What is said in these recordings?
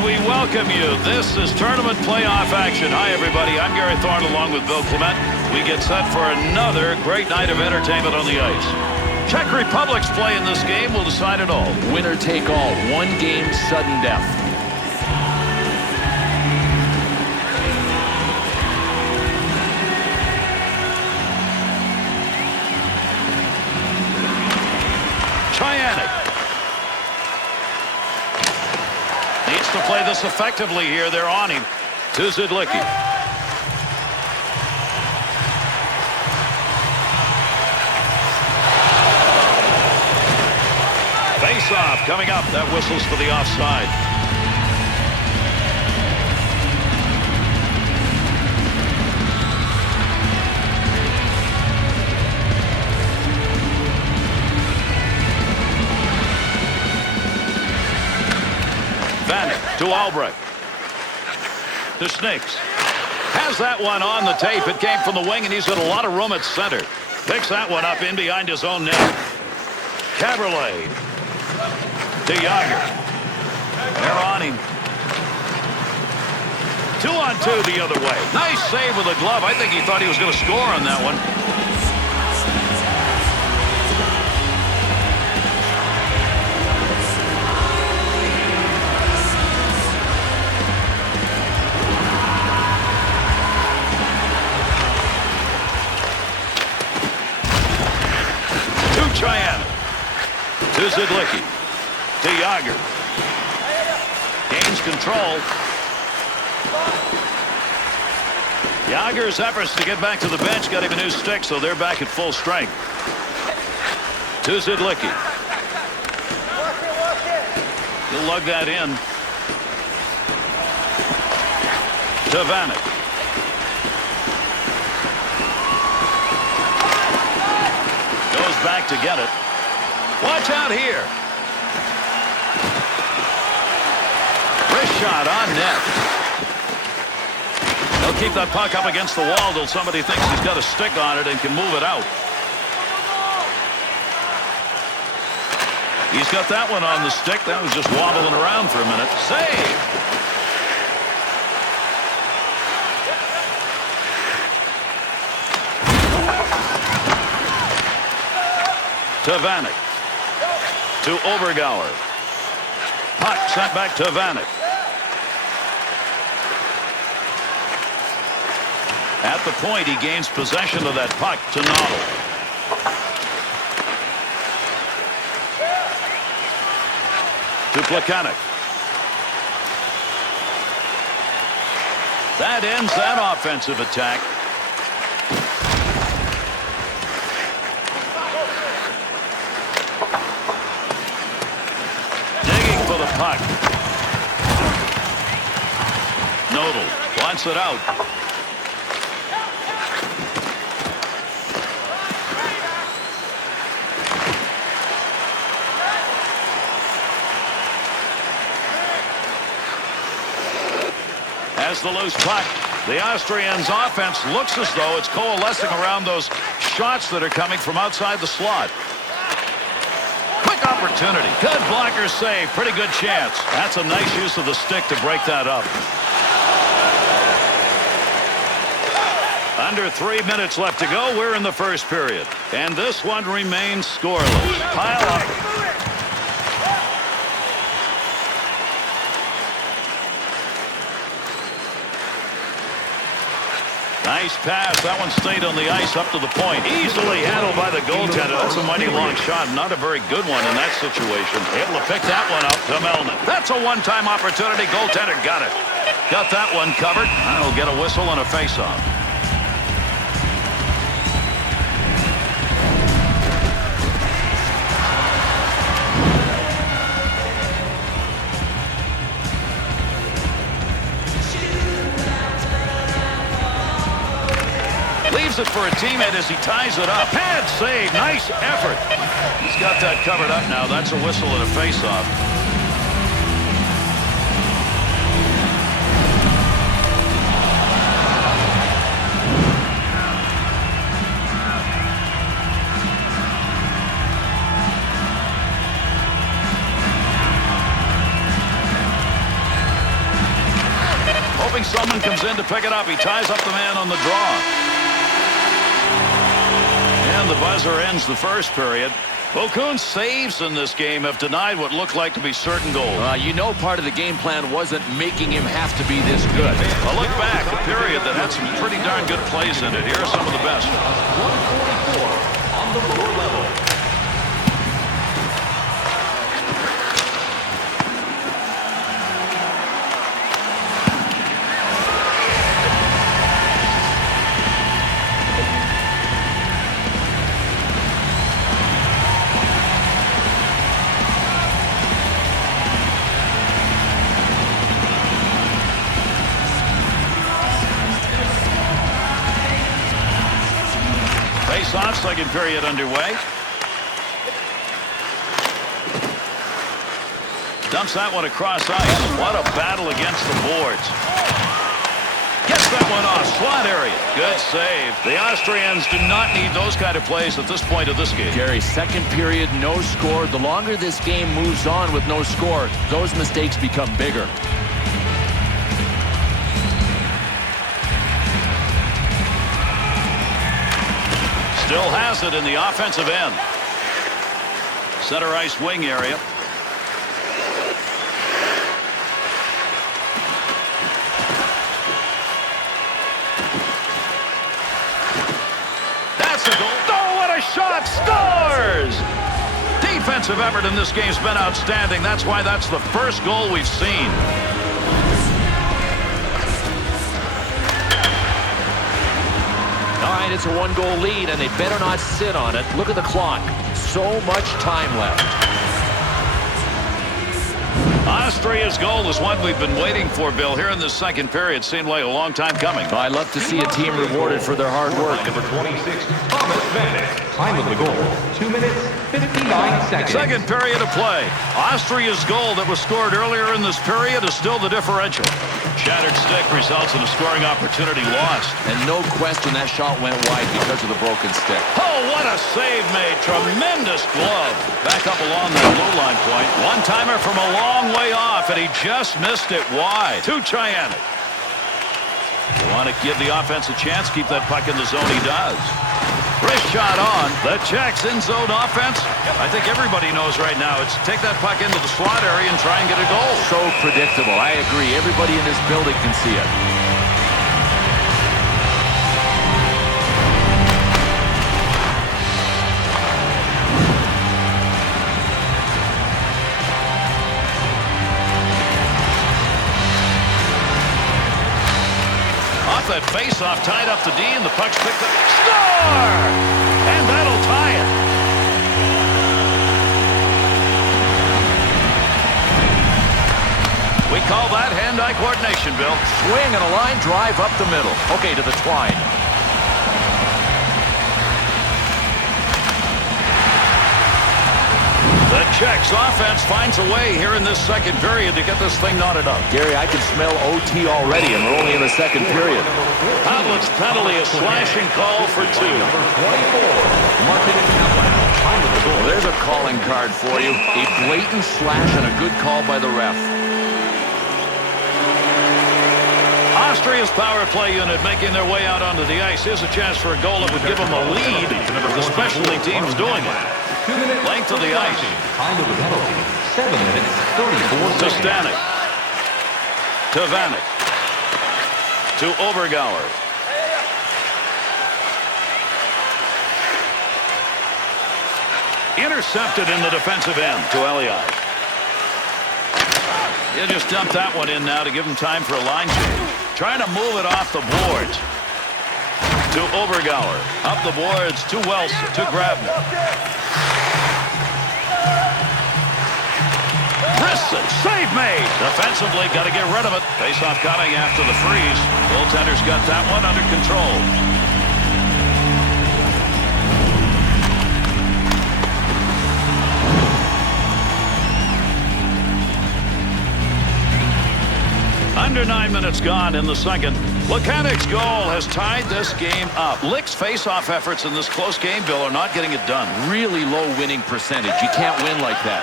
And we welcome you. This is tournament playoff action. Hi, everybody. I'm Gary Thorne along with Bill Clement. We get set for another great night of entertainment on the ice. Czech Republic's play in this game will decide it all. Winner take all. One game, sudden death. To play this effectively here. They're on him. To Zidlicki. Face off coming up. That whistles for the offside. To Albrecht. To Snakes. Has that one on the tape. It came from the wing, and he's got a lot of room at center. Picks that one up in behind his own net. Caberlet. To Yager. They're on him. 2-on-2 the other way. Nice save with a glove. I think he thought he was going to score on that one. To Zidlicki. To Yager. Gains control. Yager's efforts to get back to the bench got him a new stick, so they're back at full strength. To Zidlicki. He'll lug that in. To Vanek. Goes back to get it. Watch out here. Wrist shot on net. They'll keep that puck up against the wall till somebody thinks he's got a stick on it and can move it out. He's got that one on the stick. That was just wobbling around for a minute. Save. To Vanek. To Obergauer. Puck sent back to Vanek. At the point, he gains possession of that puck to Noddle. To Plekanec. That ends that offensive attack. Puck. Nodal wants it out. Has the loose puck. The Austrians' offense looks as though it's coalescing around those shots that are coming from outside the slot. Opportunity. Good blocker save. Pretty good chance. That's a nice use of the stick to break that up. Under 3 minutes left to go. We're in the first period. And this one remains scoreless. Pile up. Nice pass. That one stayed on the ice up to the point. Easily handled by the goaltender. That's a mighty long shot. Not a very good one in that situation. Able to pick that one up to Melman. That's a one-time opportunity. Goaltender got it. Got that one covered. That'll get a whistle and a face-off. It for a teammate as he ties it up. Pad save. Nice effort. He's got that covered up now. That's a whistle and a face-off. hoping someone comes in to pick it up. He ties up the man on the draw. And the buzzer ends the first period. Okung's saves in this game have denied what looked like to be certain goals. You know, part of the game plan wasn't making him have to be this good. A look back, a period that had some pretty darn good plays in it. Here are some of the best. 144 on the lower level. Face-off, second period underway. Dumps that one across ice. What a battle against the boards. Gets that one off. Slot area. Good save. The Austrians do not need those kind of plays at this point of this game. Gary, second period, no score. The longer this game moves on with no score, those mistakes become bigger. Still has it in the offensive end. Center ice wing area. That's a goal. Oh, what a shot! Scores! Defensive effort in this game's been outstanding. That's why that's the first goal we've seen. All right, it's a one-goal lead, and they better not sit on it. Look at the clock. So much time left. Austria's goal is one we've been waiting for, Bill. Here in the second period, seemed like a long time coming. I love to see a team rewarded for their hard work. Number 26, Thomas Vanek. Time of the goal, 2 minutes, 59 seconds. Second period of play. Austria's goal that was scored earlier in this period is still the differential. Shattered stick results in a scoring opportunity lost. And no question that shot went wide because of the broken stick. Oh, what a save made. Tremendous glove. Back up along that blue line point. One-timer from a long way off, and he just missed it wide. To Cheyenne. You want to give the offense a chance, keep that puck in the zone, he does. Wrist shot on. The Czechs in-zone offense. I think everybody knows right now it's take that puck into the slot area and try and get a goal. So predictable. I agree. Everybody in this building can see it. That face-off tied up the D, and the puck's picked up. Score! And that'll tie it. We call that hand-eye coordination, Bill. Swing and a line drive up the middle. Okay, to the twine. The Czechs offense finds a way here in this second period to get this thing knotted up. Gary, I can smell OT already, and we're only in the second period. Havlic's penalty, a slashing call for 2. Number 24, Martin Kaplan. Time of the goal. Well, there's a calling card for you. A blatant slash and a good call by the ref. Austria's power play unit making their way out onto the ice. Here's a chance for a goal that would give them a lead, with the specialty teams doing it. 2 minutes. Length of the ice. Time of the penalty, 7 minutes, 34 To seconds. Stanek. To Vanek. To Obergauer. Intercepted in the defensive end to Elliott. You just dump that one in now to give him time for a line change. Trying to move it off the boards. To Obergauer. Up the boards to Wilson. To Grabner. Preston. Save made. Defensively, got to get rid of it. Face-off coming after the freeze. Goaltender's got that one under control. Under 9 minutes gone in the second. Lekanic's goal has tied this game up. Lick's face-off efforts in this close game, Bill, are not getting it done. Really low winning percentage. You can't win like that.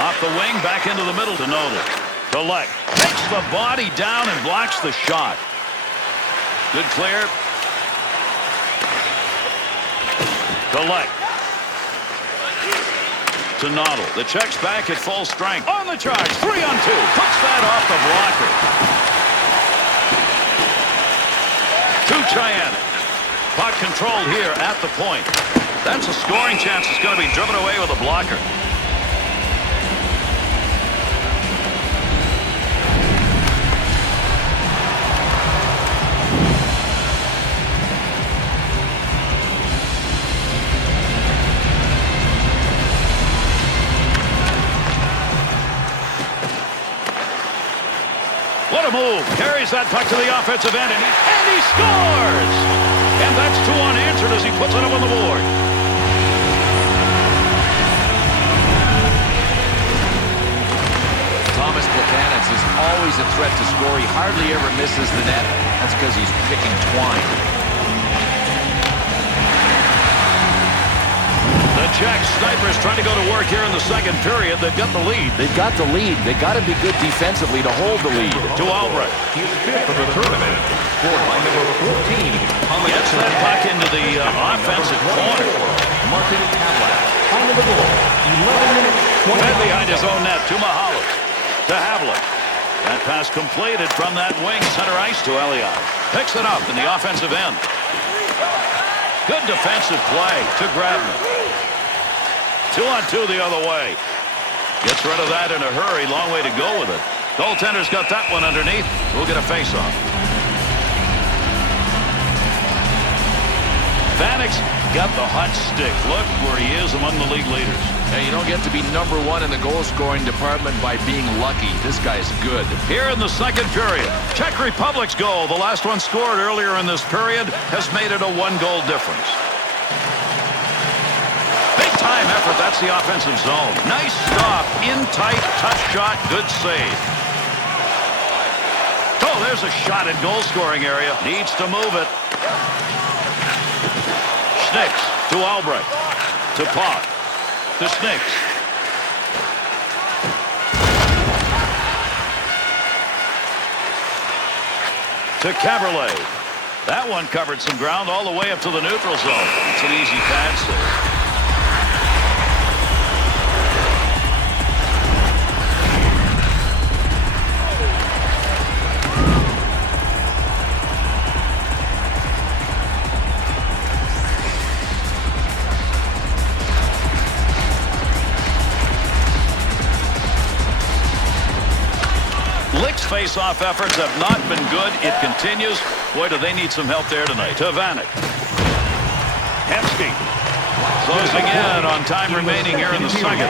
Off the wing, back into the middle to Noble. The leg. Takes the body down and blocks the shot. Good clear. The leg. To Noddle. The Czechs back at full strength. On the charge. 3-on-2. Puts that off the blocker. To Cheyenne. Puck controlled here at the point. That's a scoring chance. It's going to be driven away with a blocker. What a move. Carries that puck to the offensive end, and he scores! And that's 2 unanswered as he puts it up on the board. Thomas Plekanec is always a threat to score. He hardly ever misses the net. That's because he's picking twine. The Czech snipers trying to go to work here in the second period. They've got the lead. They've got the lead. They've got to be good defensively to hold the lead. To Albrecht. He's fifth of the tournament. Scored by number 14. Gets that puck into the offensive corner. Martin Havlat. Time of the goal. 11 minutes. Fed behind his own net to Mahalik. To Havlat. That pass completed from that wing center ice to Elliott. Picks it up in the offensive end. Good defensive play to Grabner. 2-on-2 the other way. Gets rid of that in a hurry. Long way to go with it. Goaltender's got that one underneath. We'll get a face-off. Vanek's got the hot stick. Look where he is among the league leaders. Hey, you don't get to be number 1 in the goal-scoring department by being lucky. This guy's good. Here in the second period, Czech Republic's goal, the last one scored earlier in this period, has made it a 1-goal difference. Time effort. That's the offensive zone. Nice stop. In tight. Tough shot. Good save. Oh, there's a shot in goal scoring area. Needs to move it. Snicks to Albrecht. To Pop. To Snicks. To Caberlet. That one covered some ground all the way up to the neutral zone. It's an easy pad save. Face-off efforts have not been good. It continues. Boy, do they need some help there tonight. To Vanek. Hemsky closing in on time remaining here in the second.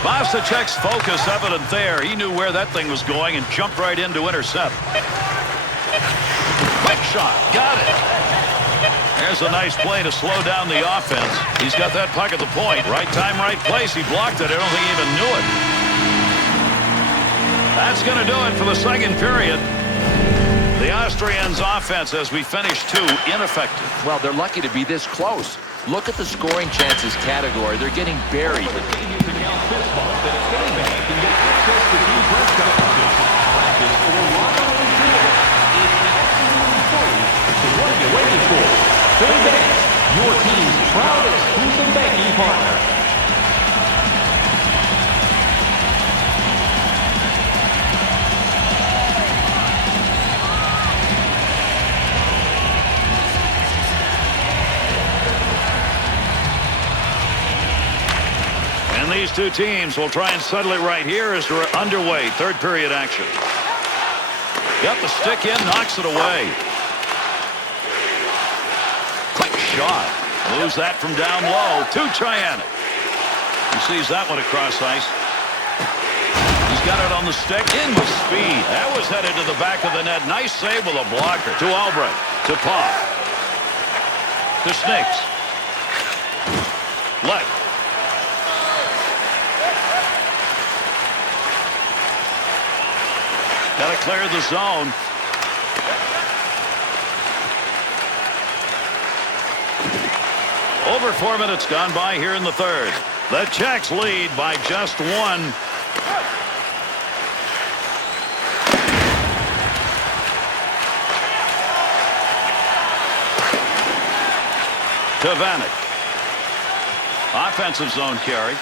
Vostacek's focus evident there. He knew where that thing was going and jumped right in to intercept. Quick shot. Got it. There's a nice play to slow down the offense. He's got that puck at the point. Right time, right place. He blocked it. I don't think he even knew it. That's going to do it for the second period. The Austrians' offense, as we finish 2, ineffective. Well, they're lucky to be this close. Look at the scoring chances category. They're getting buried. What are you waiting for? Your team's proud exclusive banking partner. These two teams will try and settle it right here as we're underway. Third period action. Got the stick in, knocks it away. Quick shot. Moves that from down low to Cheyenne. He sees that one across ice. He's got it on the stick. In with speed. That was headed to the back of the net. Nice save with a blocker. To Albrecht. To Pop. To Snicks. Left. Got to clear the zone. Over 4 minutes gone by here in the third. The Czechs lead by just 1. To Vanek. Offensive zone carry.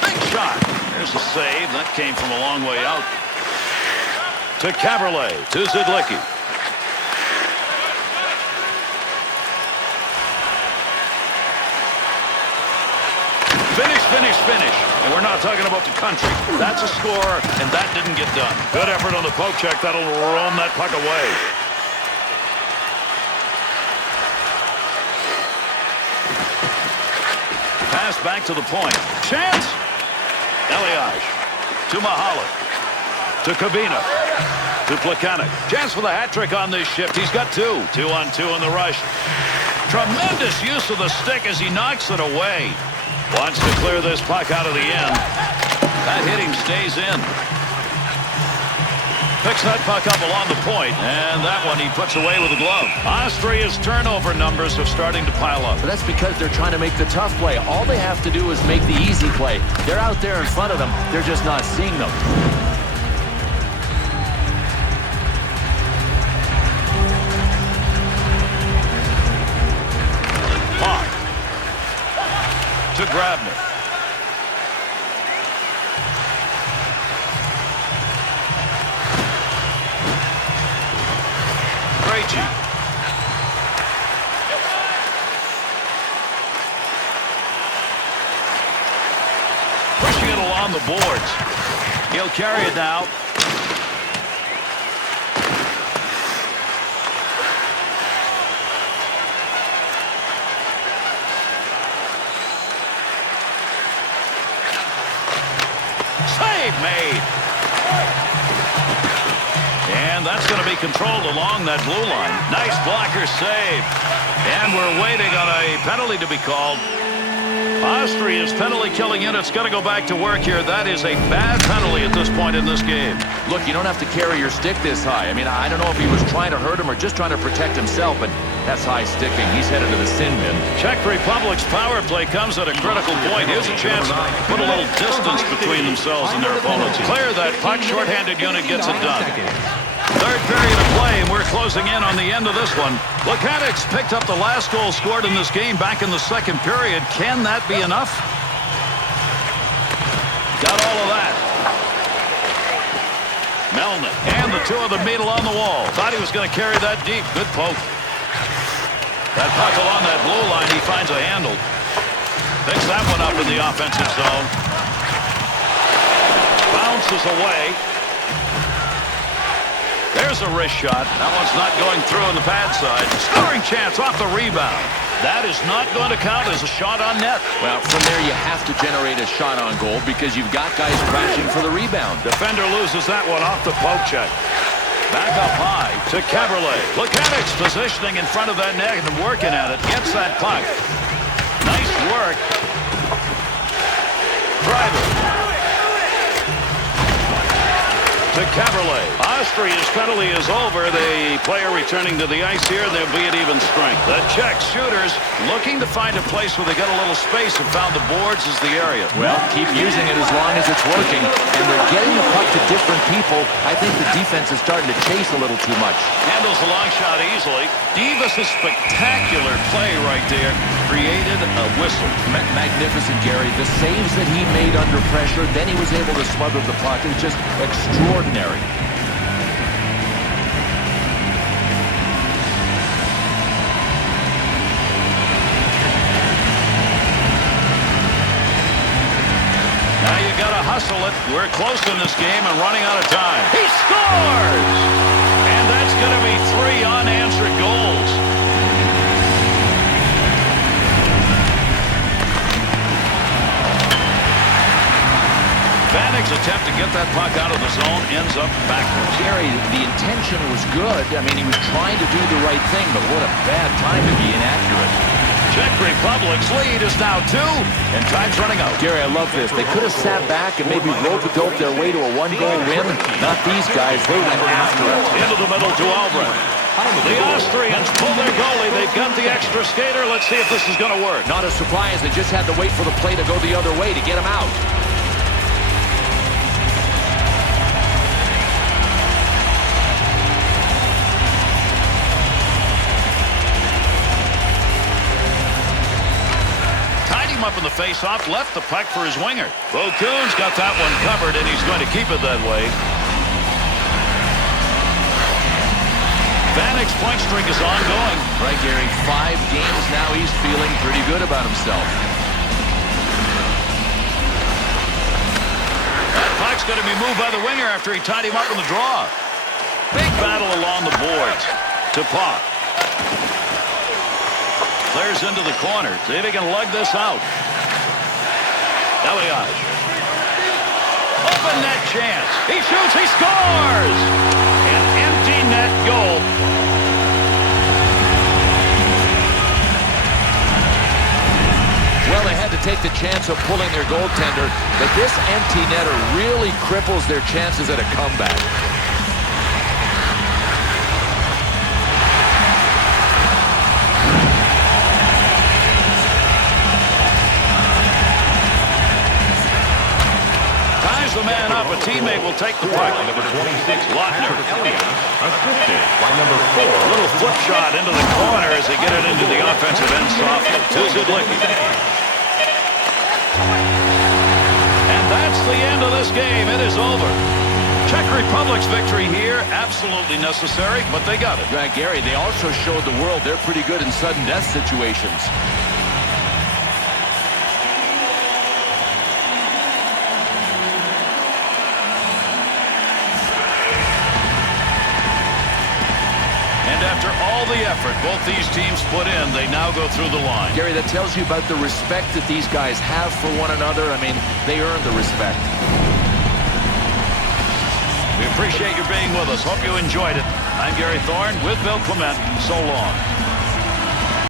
Big shot. There's a save. That came from a long way out. To Caberlet. To Zidlicki. Finish. And we're not talking about the country. That's a score, and that didn't get done. Good effort on the poke check. That'll roam that puck away. Pass back to the point. Chance. Elias. To Mahala. To Kabina. To Plekanec. Chance for the hat trick on this shift. He's got 2. 2-on-2 in the rush. Tremendous use of the stick as he knocks it away. Wants to clear this puck out of the end. That hitting stays in. Picks that puck up along the point, and that one he puts away with a glove. Austria's turnover numbers are starting to pile up. But that's because they're trying to make the tough play. All they have to do is make the easy play. They're out there in front of them. They're just not seeing them. To Grabner. Krejci. Pushing it along the boards. He'll carry it now. Made. And that's going to be controlled along that blue line. Nice blocker save. And we're waiting on a penalty to be called. Austria's penalty killing unit's got to go back to work here. That is a bad penalty at this point in this game. Look, you don't have to carry your stick this high. I mean, I don't know if he was trying to hurt him or just trying to protect himself, but that's high sticking. He's headed to the sin bin. Czech Republic's power play comes at a critical point. Here's a chance to put a little distance between themselves and their opponents. Clear that puck. Shorthanded unit gets it done. Third period of play, and we're closing in on the end of this one. Plekanec's picked up the last goal scored in this game back in the second period. Can that be enough? Got all of that. Melnick and the 2 of them meet along the wall. Thought he was going to carry that deep. Good poke. That puck along that blue line, he finds a handle. Picks that one up in the offensive zone. Bounces away. There's a wrist shot. That one's not going through on the pad side. Scoring chance off the rebound. That is not going to count as a shot on net. Well, from there you have to generate a shot on goal because you've got guys crashing for the rebound. Defender loses that one off the poke check. Back up high to Caberlet. Plekanec's positioning in front of that net and working at it. Gets that puck. Nice work. Driver. To Caberlet. Austria's penalty is over. The player returning to the ice here, and they'll be at even strength. The Czech shooters looking to find a place where they got a little space and found the boards as the area. Well, keep using it as long as it's working. And they're getting the puck to different people. I think the defense is starting to chase a little too much. Handles the long shot easily. Davis' spectacular play right there created a whistle. Magnificent, Gary. The saves that he made under pressure, then he was able to smother the puck. It was just extraordinary. Now you got to hustle it. We're close in this game and running out of time. He scores! And that's going to be 3 unanswered goals. Vanek's attempt to get that puck out of the zone ends up backwards. Gary, the intention was good. I mean, he was trying to do the right thing, but what a bad time to be inaccurate. Czech Republic's lead is now 2, and time's running out. Gary, I love this. They could have sat back and maybe rope-a-dope their way to a 1-goal win. Not these guys. They went after it. Into the middle to Albrecht. The Austrians pull their goalie. They've got the extra skater. Let's see if this is going to work. Not a surprise. They just had to wait for the play to go the other way to get him out. up in the face-off, left the puck for his winger. Vokun's got that one covered, and he's going to keep it that way. Vanek's point streak is ongoing. Right, Gary, 5 games now he's feeling pretty good about himself. That puck's going to be moved by the winger after he tied him up in the draw. Big battle along the boards. To Pop. Clears into the corner. See if he can lug this out. Now we got it. Open net chance. He shoots. He scores. An empty net goal. Well, they had to take the chance of pulling their goaltender, but this empty netter really cripples their chances at a comeback. The man up, a teammate will take the puck. Number 26, Lautner. assisted by number 4. A little flip shot into the corner as they get it into the offensive end softly. To Zidlicki. And that's the end of this game. It is over. Czech Republic's victory here, absolutely necessary, but they got it. Gary, they also showed the world they're pretty good in sudden death situations. After all the effort both these teams put in, they now go through the line. Gary, that tells you about the respect that these guys have for one another. I mean, they earn the respect. We appreciate you being with us. Hope you enjoyed it. I'm Gary Thorne with Bill Clement. So long.